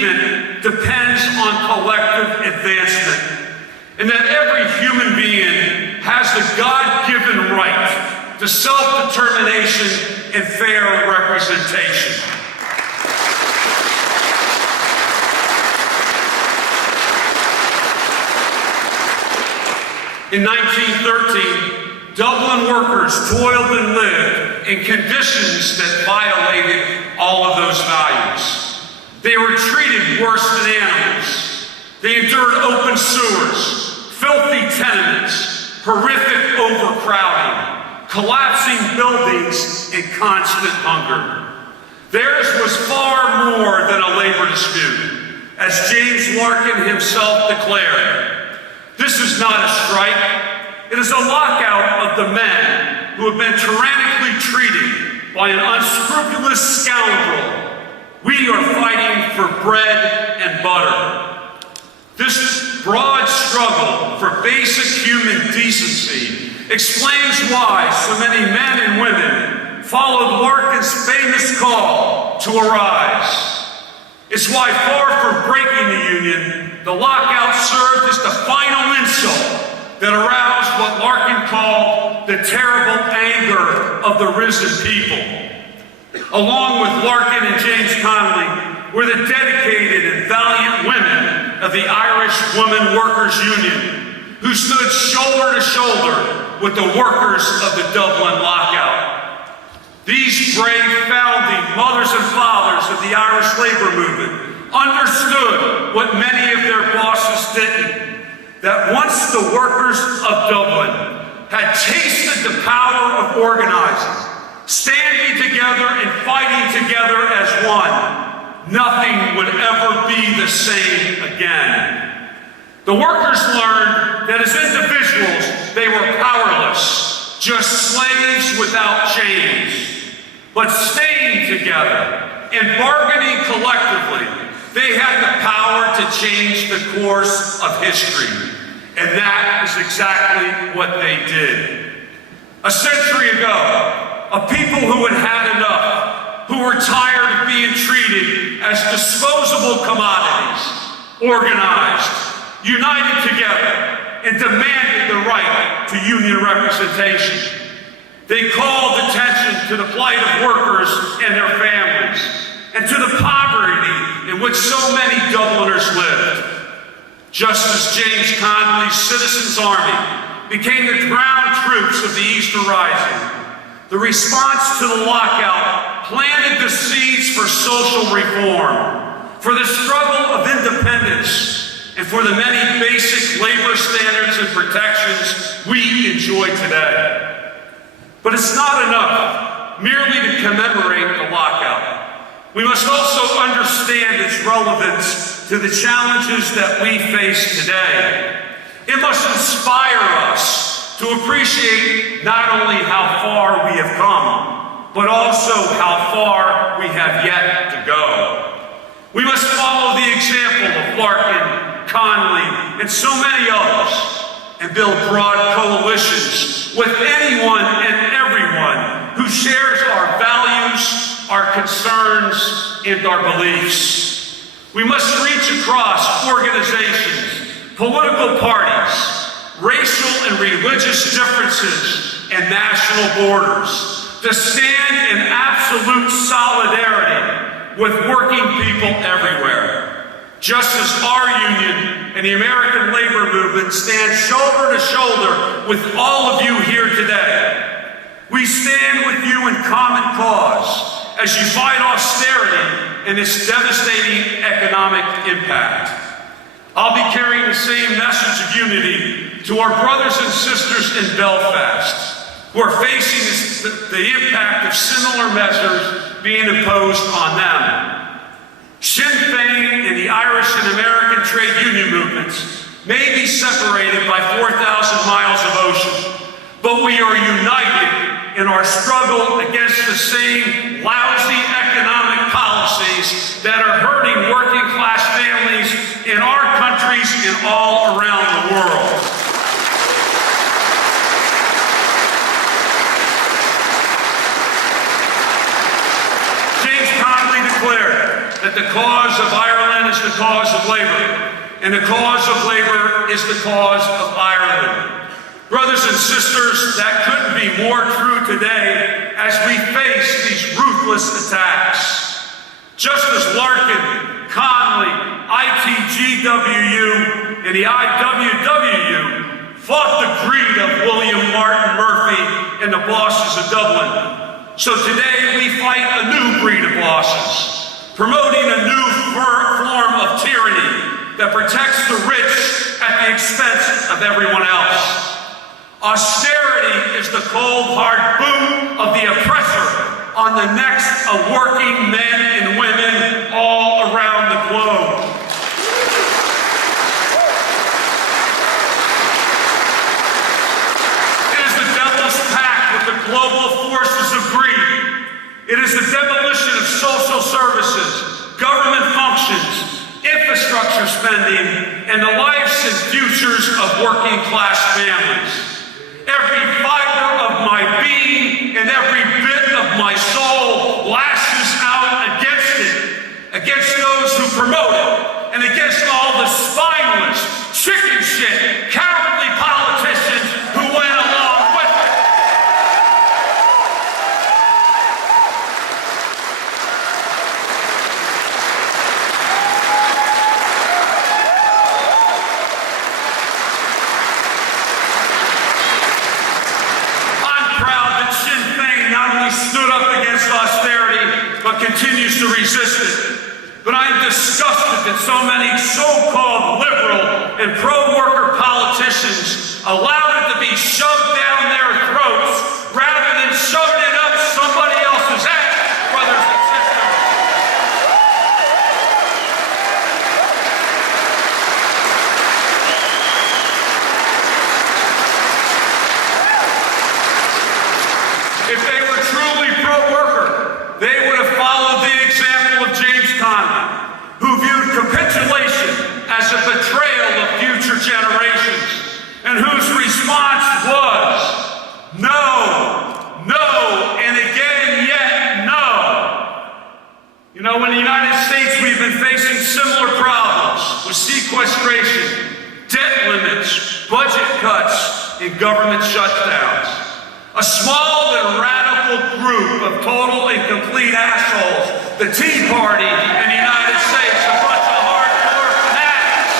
achievement depends on collective advancement, and that every human being has the God-given right to self-determination and fair representation. In 1913, Dublin workers toiled and lived in conditions that violated all of those values. They were treated worse than animals. They endured open sewers, filthy tenements, horrific overcrowding, collapsing buildings, and constant hunger. Theirs was far more than a labor dispute, as James Larkin himself declared. This is not a strike. It is a lockout of the men who have been tyrannically treated by an unscrupulous scoundrel. We are fighting for bread and butter. This broad struggle for basic human decency explains why so many men and women followed Larkin's famous call to arise. It's why, far from breaking the Union, the lockout served as the final insult that aroused what Larkin called the terrible anger of the risen people. Along with Larkin and James Connolly were the dedicated and valiant women of the Irish Women Workers' Union, who stood shoulder to shoulder with the workers of the Dublin lockout. These brave founding mothers and fathers of the Irish labor movement understood what many of their bosses didn't, that once the workers of Dublin had tasted the power of organizing, standing together and fighting together as one, nothing would ever be the same again. The workers learned that as individuals, they were powerless, just slaves without chains. But staying together and bargaining collectively, they had the power to change the course of history. And that is exactly what they did. A century ago, a people who had had enough, who were tired of being treated as disposable commodities, organized, united together, and demanded the right to union representation. They called attention to the plight of workers and their families, and to the poverty in which so many Dubliners lived. Just as James Connolly's Citizens' Army became the ground troops of the Easter Rising, the response to the lockout planted the seeds for social reform, for the struggle of independence, and for the many basic labor standards and protections we enjoy today. But it's not enough merely to commemorate the lockout. We must also understand its relevance to the challenges that we face today. It must inspire us to appreciate not only how far we have come, but also how far we have yet to go. We must follow the example of Larkin, Connolly, and so many others, and build broad coalitions with anyone and everyone who shares our values, our concerns, and our beliefs. We must reach across organizations, political parties, racial and religious differences, and national borders to stand in absolute solidarity with working people everywhere. Just as our union and the American labor movement stand shoulder to shoulder with all of you here today, we stand with you in common cause as you fight austerity and its devastating economic impact. I'll be carrying the same message of unity to our brothers and sisters in Belfast, who are facing the impact of similar measures being imposed on them. Sinn Féin and the Irish and American trade union movements may be separated by 4,000 miles of ocean, but we are united in our struggle against the same lousy economic policies that are hurting working class families in our countries and all around the world. James Connolly declared, that the cause of Ireland is the cause of labor, and the cause of labor is the cause of Ireland. Brothers and sisters, that couldn't be more true today as we face these ruthless attacks. Just as Larkin, Conley, ITGWU, and the IWWU fought the greed of William Martin Murphy and the bosses of Dublin, so today we fight a new breed of bosses, promoting a new form of tyranny that protects the rich at the expense of everyone else. Austerity is the cold, hard boot of the oppressor on the necks of working men and women all around the globe. It is the devil's pact with the global forces of greed. It is the demolition of social services, government functions, infrastructure spending, and the lives and futures of working class families. Every fiber of my being and every bit of my soul lashes out against it, against those who promote it, and against all the spineless, chicken shit, cowardly politicians who went along with it. Sinn Féin not only stood up against austerity, but continues to resist it. But I'm disgusted that so many so-called liberal and pro-worker politicians allowed it to be shoved down their throats rather than shoving it up somebody else's ass, brothers and sisters. If they were truly pro-worker, they would have followed the example of James Conley, who viewed capitulation as a betrayal of future generations, and whose response was, no, no, and again, yet no. You know, in the United States, we've been facing similar problems with sequestration, debt limits, budget cuts, and government shutdowns. A small and radical group of total and complete assholes, the Tea Party in the United States, a bunch of hardcore fanatics,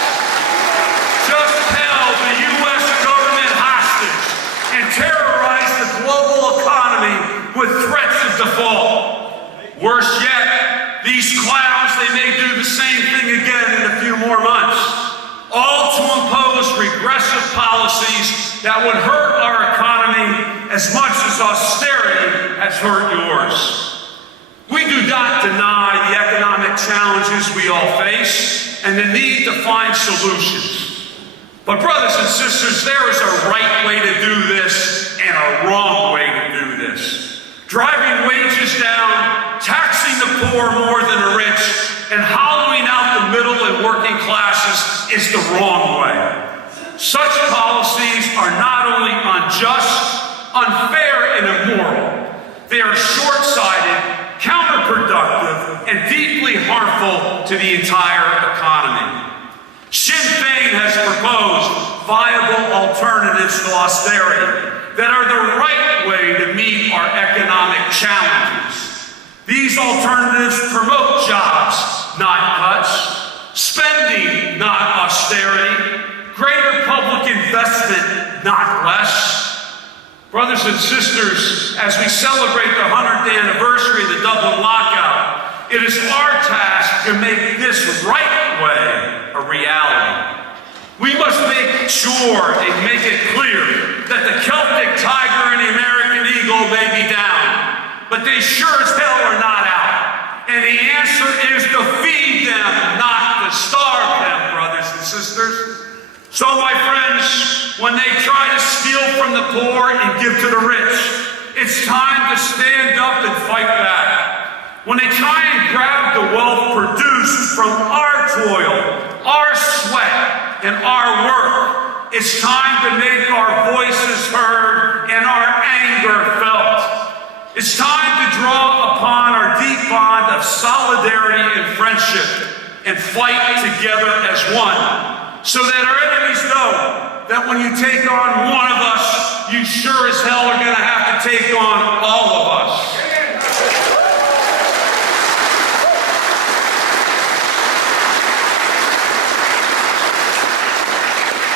just held the U.S. government hostage and terrorized the global economy with threats of default. Worse yet, these clowns, they may do the same thing again in a few more months, all to impose regressive policies that would hurt our economy as much as austerity has hurt yours. We do not deny the economic challenges we all face and the need to find solutions. But brothers and sisters, there is a right way to do this and a wrong way to do this. Driving wages down, taxing the poor more than the rich, and hollowing out the middle and working classes is the wrong way. Such policies are not only unjust, unfair, and immoral. They are short-sighted, counterproductive, and deeply harmful to the entire economy. Sinn Féin has proposed viable alternatives to austerity that are the right way to meet our economic challenges. These alternatives promote jobs, not cuts, spending, not austerity, greater public investment, not less. Brothers and sisters, as we celebrate the 100th anniversary of the Dublin Lockout, it is our task to make this right way a reality. We must make sure and make it clear that the Celtic tiger and the American eagle may be down, but they sure as hell are not out. And the answer is to feed them, not to starve them, brothers and sisters. So, my friends, when they try to steal from the poor and give to the rich, it's time to stand up and fight back. When they try and grab the wealth produced from our toil, our sweat, and our work, it's time to make our voices heard and our anger felt. It's time to draw upon our deep bond of solidarity and friendship and fight together as one, so that our enemies know that when you take on one of us, you sure as hell are going to have to take on all of us.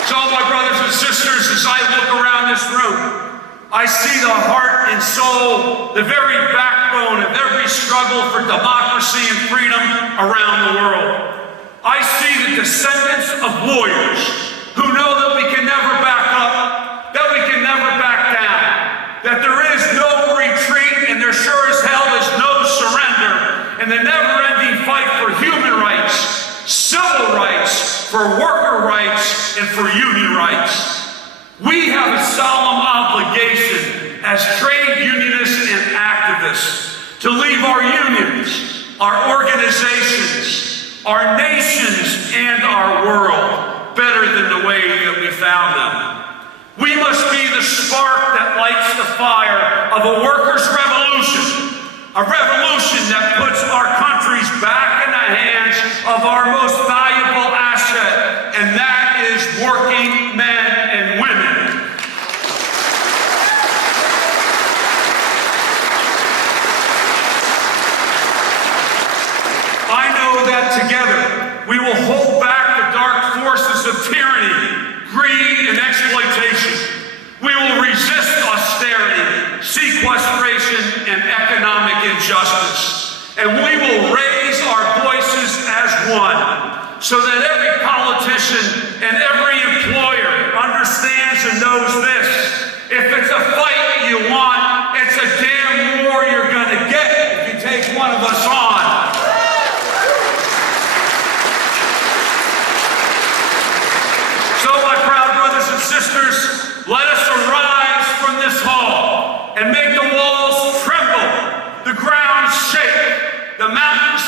So, my brothers and sisters, as I look around this room, I see the heart and soul, the very backbone of every struggle for democracy and freedom around the world. I see the descendants of warriors who know that we can never back up, that we can never back down, that there is no retreat and there sure as hell is no surrender in the never-ending fight for human rights, civil rights, for worker rights, and for union rights. We have a solemn obligation as trade unionists and activists to leave our unions, our organizations, our nations, and our world better than the way that we found them. We must be the spark that lights the fire of a workers' revolution, a revolution that puts our countries back in the hands of our most valuable asset, and that is working men and women. I know that together we will hold back the dark forces of tyranny, greed, and exploitation. We will resist austerity, sequestration, and economic injustice. And we will raise our voices as one, so that every politician and every employer understands and knows this. If it's a fight you want, it's a damn war you're going to get if you take one of us on. So, my proud brothers and sisters, let us arise from this hall and make the walls tremble, the ground shake, the mountains